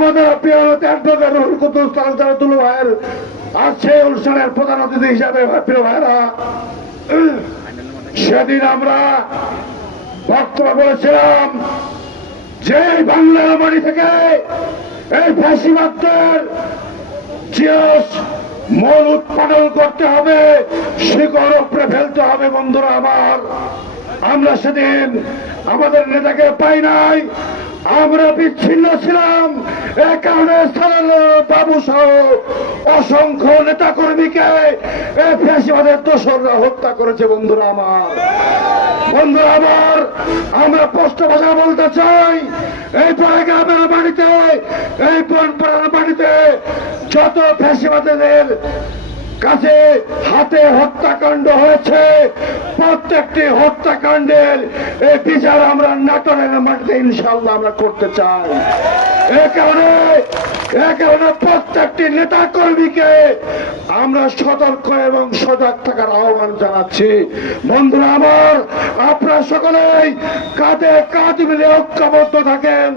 আমাদের ভাইয়ের আজ অনুষ্ঠানের প্রধান অতিথি হিসাবে ভাইরা সেদিন আমরা বক্তব্য বলেছিলাম যে বাংলার বাড়ি থেকে এই ফাঁসিবাদদের চিরস মন উৎপাদন করতে হবে, শিকড় উপরে ফেলতে হবে, বন্ধুরা আমার। আমরা সেদিন আমাদের নেতাকে পাই নাই, আমরা বিচ্ছিন্ন ছিলাম এ কারণে বাবু সহ অসংখ্য নেতা কর্মীকে এই ফ্যাসিবাদের দোসররা হত্যা করেছে, বন্ধুরা আমার। বন্ধুরা আমার, আমরা স্পষ্ট ভাষা বলতে চাই, এই গ্রামের বাড়িতে, এই পরম্পরার বাড়িতে যত ফ্যাসিবাদের কাছে হাতে হত্যাকাণ্ড হয়েছে, প্রত্যেকটি হত্যাকাণ্ডের এই বিচার আমরা নাটোরের মাটিতে ইনশাল্লাহ আমরা করতে চাই। প্রত্যেকটি নেতা কর্মীকে আমরা সতর্ক এবং সজাগ থাকার আহ্বান জানাচ্ছি। বন্ধুরা আমার, আপনারা সকলেই কাঁধে কাঁধ মিলে ঐক্যবদ্ধ থাকেন।